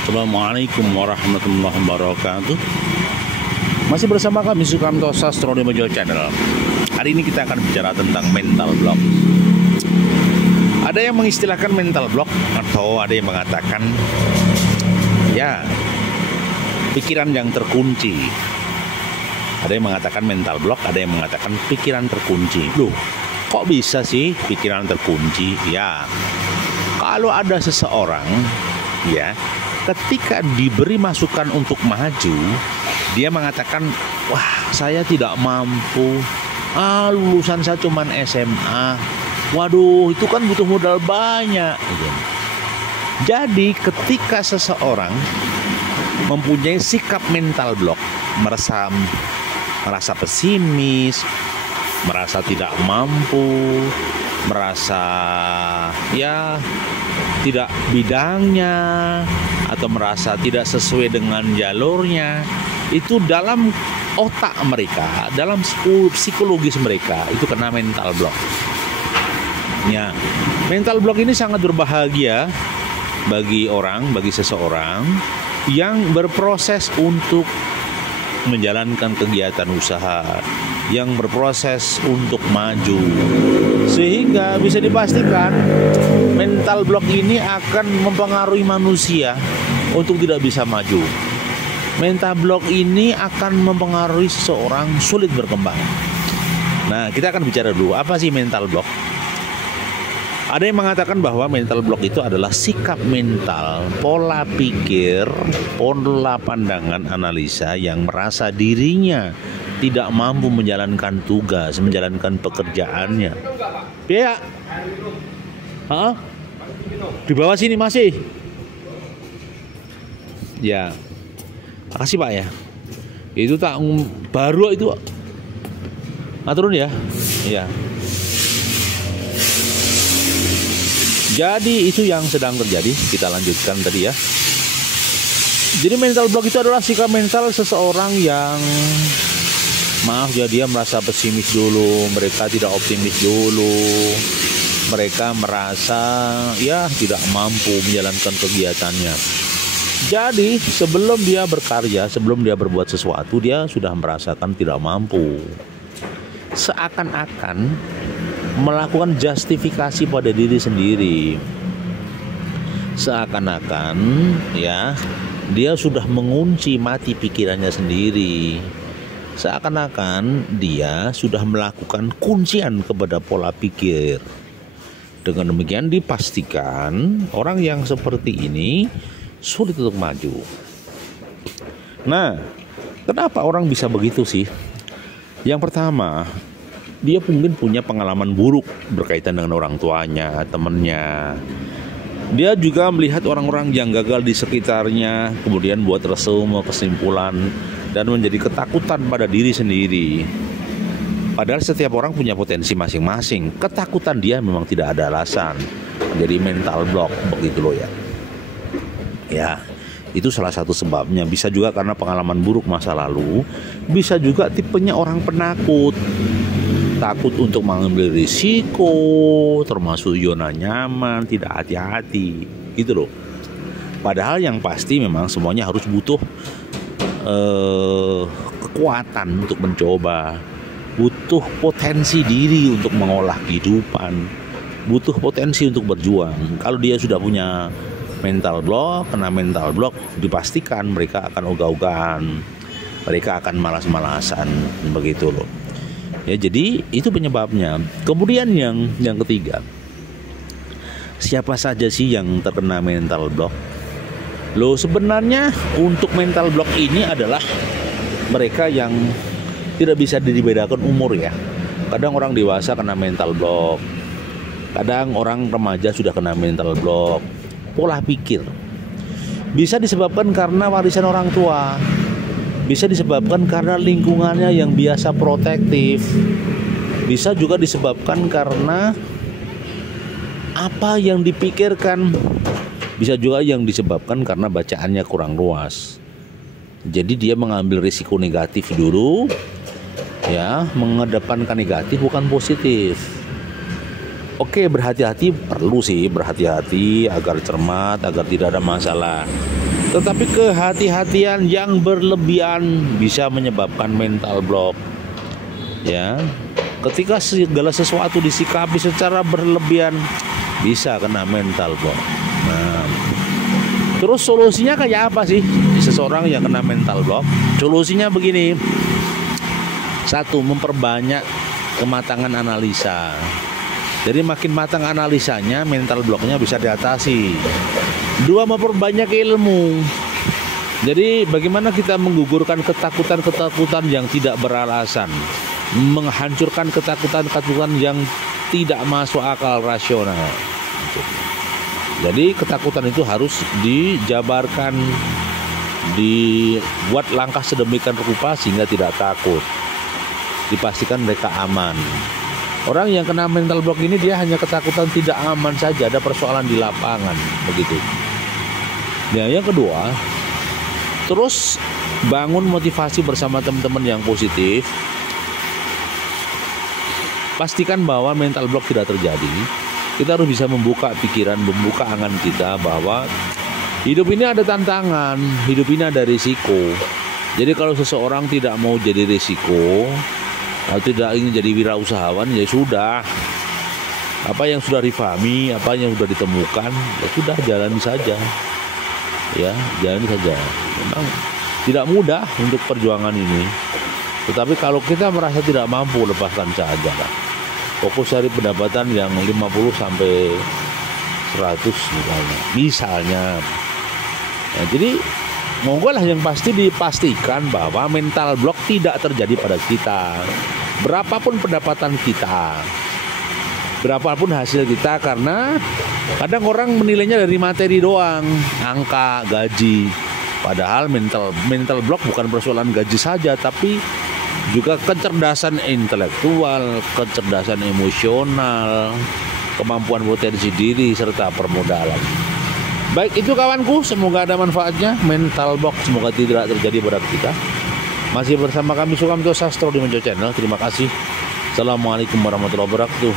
Assalamualaikum warahmatullahi wabarakatuh. Masih bersama kami Sukamto Sastro di Mojo Channel. Hari ini kita akan bicara tentang mental block. Ada yang mengistilahkan mental block, atau ada yang mengatakan ya pikiran yang terkunci. Ada yang mengatakan mental block, ada yang mengatakan pikiran terkunci. Loh, kok bisa sih pikiran terkunci? Ya, kalau ada seseorang ya, ketika diberi masukan untuk maju, dia mengatakan, wah saya tidak mampu, lulusan saya cuma SMA, waduh itu kan butuh modal banyak. Jadi ketika seseorang mempunyai sikap mental block, merasa pesimis, merasa tidak mampu, merasa ya tidak bidangnya, atau merasa tidak sesuai dengan jalurnya, itu dalam otak mereka, dalam psikologis mereka, itu kena mental block. Ya, mental block ini sangat berbahagia bagi seseorang yang berproses untuk menjalankan kegiatan usaha, yang berproses untuk maju, sehingga bisa dipastikan mental block ini akan mempengaruhi manusia untuk tidak bisa maju. Mental block ini akan mempengaruhi seseorang sulit berkembang. Nah, kita akan bicara dulu apa sih mental block. Ada yang mengatakan bahwa mental block itu adalah sikap mental, pola pikir, pola pandangan, analisa yang merasa dirinya tidak mampu menjalankan tugas, menjalankan pekerjaannya. Ya, di bawah sini masih. Ya, makasih Pak ya. Itu tak baru itu. Turun ya. Iya. Jadi itu yang sedang terjadi. Kita lanjutkan tadi ya. Jadi mental block itu adalah sikap mental seseorang yang dia merasa pesimis dulu, mereka tidak optimis dulu, mereka merasa ya tidak mampu menjalankan kegiatannya. Jadi sebelum dia berkarya, sebelum dia berbuat sesuatu, dia sudah merasakan tidak mampu. Seakan-akan melakukan justifikasi pada diri sendiri. Seakan-akan ya dia sudah mengunci mati pikirannya sendiri. Seakan-akan dia sudah melakukan kuncian kepada pola pikir. Dengan demikian dipastikan orang yang seperti ini sulit untuk maju. Nah, kenapa orang bisa begitu sih? Yang pertama, dia mungkin punya pengalaman buruk berkaitan dengan orang tuanya, temannya. Dia juga melihat orang-orang yang gagal di sekitarnya, kemudian buat resume, kesimpulan, dan menjadi ketakutan pada diri sendiri. Padahal setiap orang punya potensi masing-masing. Ketakutan dia memang tidak ada alasan. Jadi mental block begitu loh ya. Ya, itu salah satu sebabnya. Bisa juga karena pengalaman buruk masa lalu. Bisa juga tipenya orang penakut. Takut untuk mengambil risiko, termasuk zona nyaman, tidak hati-hati, gitu loh. Padahal yang pasti memang semuanya harus butuh kekuatan untuk mencoba, butuh potensi diri untuk mengolah kehidupan, butuh potensi untuk berjuang. Kalau dia sudah punya mental block, kena mental block, dipastikan mereka akan ogah-ogahan, mereka akan malas-malasan, begitu loh. Ya, jadi itu penyebabnya. Kemudian yang ketiga, siapa saja sih yang terkena mental block? Loh, sebenarnya untuk mental block ini adalah mereka yang tidak bisa dibedakan umur ya. Kadang orang dewasa kena mental block, kadang orang remaja sudah kena mental block. Pola pikir bisa disebabkan karena warisan orang tua, bisa disebabkan karena lingkungannya yang biasa protektif, bisa juga disebabkan karena apa yang dipikirkan, bisa juga yang disebabkan karena bacaannya kurang luas. Jadi dia mengambil risiko negatif dulu, ya, mengedepankan negatif bukan positif. Oke, berhati-hati perlu sih, berhati-hati agar cermat, agar tidak ada masalah. Tetapi kehati-hatian yang berlebihan bisa menyebabkan mental block. Ya, ketika segala sesuatu disikapi secara berlebihan bisa kena mental block. Nah, terus solusinya kayak apa sih seseorang yang kena mental block? Solusinya begini. Satu, memperbanyak kematangan analisa. Jadi makin matang analisanya, mental blocknya bisa diatasi. Dua, memperbanyak ilmu. Jadi bagaimana kita menggugurkan ketakutan-ketakutan yang tidak beralasan, menghancurkan ketakutan-ketakutan yang tidak masuk akal rasional. Jadi ketakutan itu harus dijabarkan, dibuat langkah sedemikian rupa sehingga tidak takut. Dipastikan mereka aman. Orang yang kena mental block ini dia hanya ketakutan tidak aman saja, ada persoalan di lapangan, begitu. Ya, yang kedua, terus bangun motivasi bersama teman-teman yang positif. Pastikan bahwa mental block tidak terjadi. Kita harus bisa membuka pikiran, membuka angan kita bahwa hidup ini ada tantangan, hidup ini ada risiko. Jadi kalau seseorang tidak mau jadi risiko, atau tidak ingin jadi wirausahawan, ya sudah. Apa yang sudah difahami, apa yang sudah ditemukan, ya sudah, jalani saja. Ya, jalani saja. Memang tidak mudah untuk perjuangan ini. Tetapi kalau kita merasa tidak mampu, lepaskan saja lah. Fokus cari pendapatan yang 50 sampai 100 misalnya. Nah, jadi monggo lah, yang pasti dipastikan bahwa mental block tidak terjadi pada kita. Berapapun pendapatan kita, berapapun hasil kita, karena kadang orang menilainya dari materi doang, angka, gaji. Padahal mental block bukan persoalan gaji saja, tapi juga kecerdasan intelektual, kecerdasan emosional, kemampuan potensi diri, serta permodalan. Baik, itu kawanku, semoga ada manfaatnya. Mental block semoga tidak terjadi pada kita. Masih bersama kami Sukamto Sastro di Menjo Channel. Terima kasih. Assalamualaikum warahmatullahi wabarakatuh.